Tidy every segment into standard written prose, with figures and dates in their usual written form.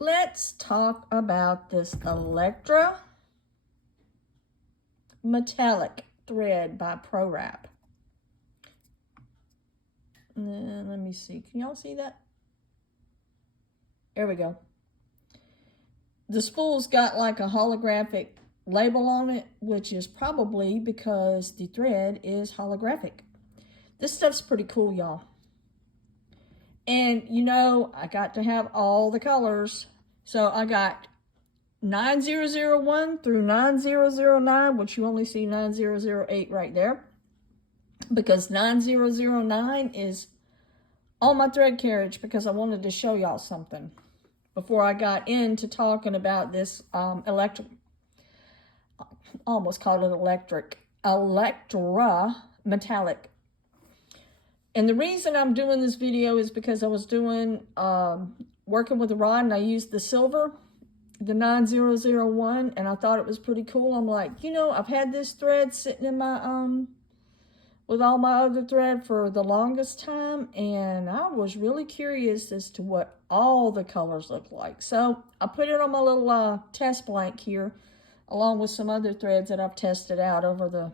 let's talk about this Electra Metallic thread by ProWrap. Let me see. Can y'all see that? There we go. The spool's got like a holographic label on it, which is probably because the thread is holographic. This stuff's pretty cool, y'all. And you know, I got to have all the colors. So I got 9001 through 9009, which you only see 9008 right there, because 9009 is on my thread carriage, because I wanted to show y'all something before I got into talking about this electric, almost called it Electra Metallic. And the reason I'm doing this video is because I was doing, working with a rod, and I used the silver, the 9001, and I thought it was pretty cool. I'm like, you know, I've had this thread sitting in my, with all my other thread for the longest time, and I was really curious as to what all the colors look like. So I put it on my little test blank here, along with some other threads that I've tested out over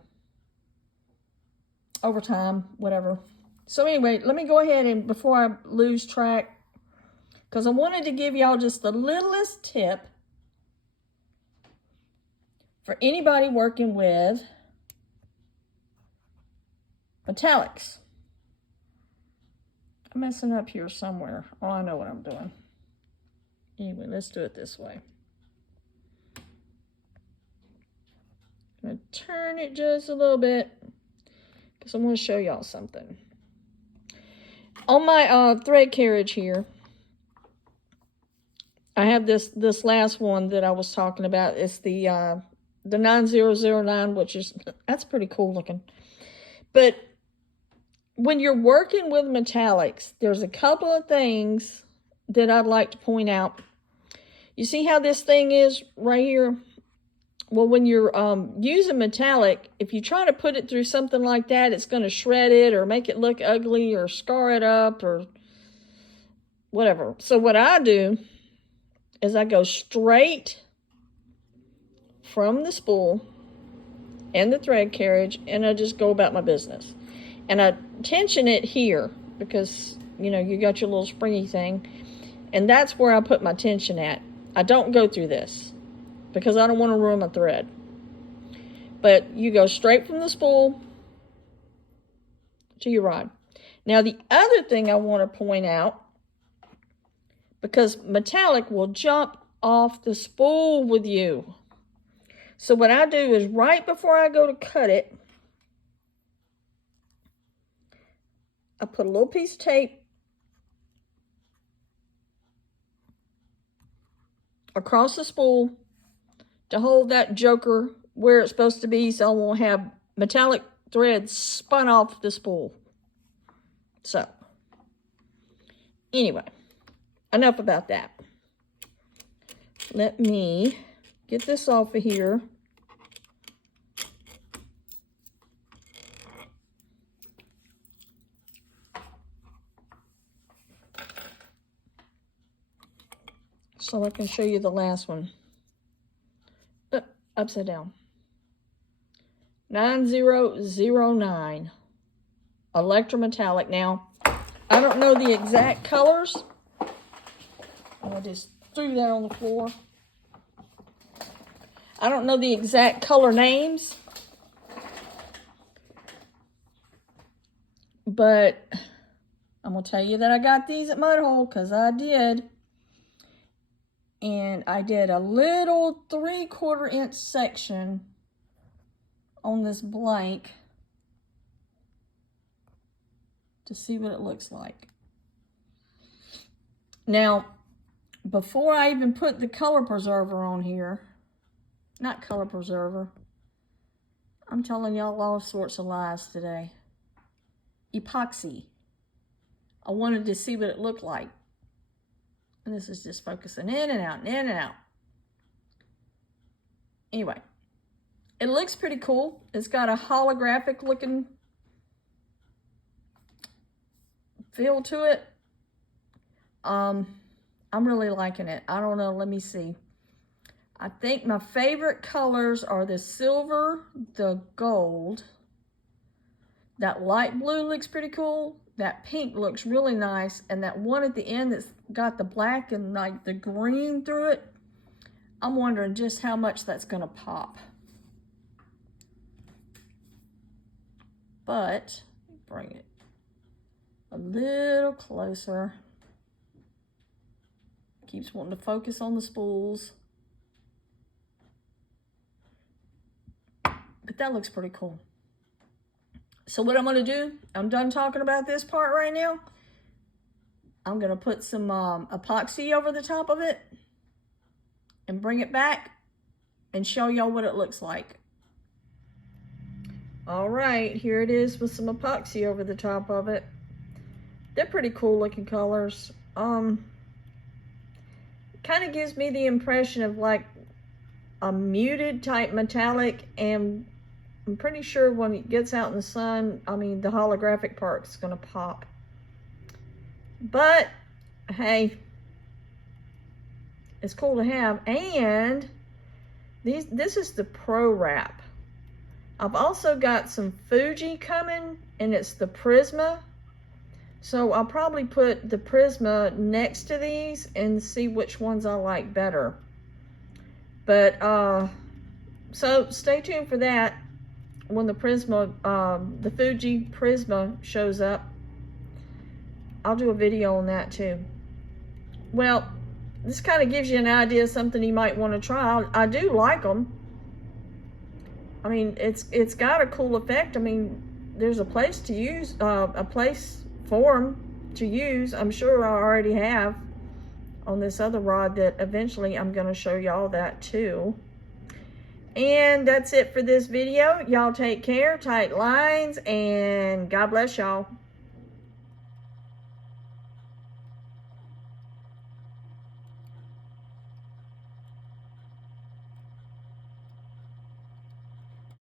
time, whatever. So anyway, let me go ahead and, before I lose track, because I wanted to give y'all just the littlest tip for anybody working with metallics. I'm messing up here somewhere. Oh, I know what I'm doing. Anyway, let's do it this way. I'm going to turn it just a little bit, because I want to show y'all something. On my thread carriage here, I have this last one that I was talking about. It's the 9009, which is, that's pretty cool looking. But when you're working with metallics, there's a couple of things that I'd like to point out. You see how this thing is right here? Well, when you're using metallic, if you try to put it through something like that, it's going to shred it or make it look ugly or scar it up or whatever. So what I do is I go straight from the spool and the thread carriage, and I just go about my business. And I tension it here because, you know, you got your little springy thing, and that's where I put my tension at. I don't go through this because I don't want to ruin my thread. But you go straight from the spool to your rod. Now, the other thing I want to point out, because metallic will jump off the spool with you. So what I do is, right before I go to cut it, I put a little piece of tape across the spool to hold that joker where it's supposed to be, so I won't have metallic thread spun off the spool. So, anyway, enough about that. Let me get this off of here. So I can show you the last one. Upside down. 9009. Electra Metallic. Now, I don't know the exact colors. I just threw that on the floor. I don't know the exact color names, but I'm going to tell you that I got these at Mudhole, because I did. And I did a little 3/4 inch section on this blank to see what it looks like. Now, before I even put the color preserver on here, not color preserver, I'm telling y'all all sorts of lies today. Epoxy. I wanted to see what it looked like. And this is just focusing in and out, and in and out. Anyway, it looks pretty cool. It's got a holographic looking feel to it. I'm I'm really liking it. I don't know, let me see. I think my favorite colors are the silver, the gold. That light blue looks pretty cool. That pink looks really nice. And that one at the end that's got the black and like the green through it, I'm wondering just how much that's gonna pop. But, bring it a little closer. Keeps wanting to focus on the spools. But that looks pretty cool. So what I'm going to do, I'm done talking about this part right now. I'm going to put some epoxy over the top of it and bring it back and show y'all what it looks like. All right, here it is with some epoxy over the top of it. They're pretty cool looking colors. Kind of gives me the impression of like a muted type metallic, and I'm pretty sure when it gets out in the sun, I mean, the holographic part is going to pop. But, hey, it's cool to have. And this is the ProWrap. I've also got some Fuji coming, and it's the Prisma. So I'll probably put the Prisma next to these and see which ones I like better. But, so stay tuned for that. When the Prisma, the Fuji Prisma shows up, I'll do a video on that too. Well, this kind of gives you an idea of something you might want to try. I do like them. I mean, it's got a cool effect. I mean, there's a place to use, a place for them to use. I'm sure I already have on this other rod that eventually I'm going to show y'all that too. And that's it for this video. Y'all take care, tight lines, and God bless y'all.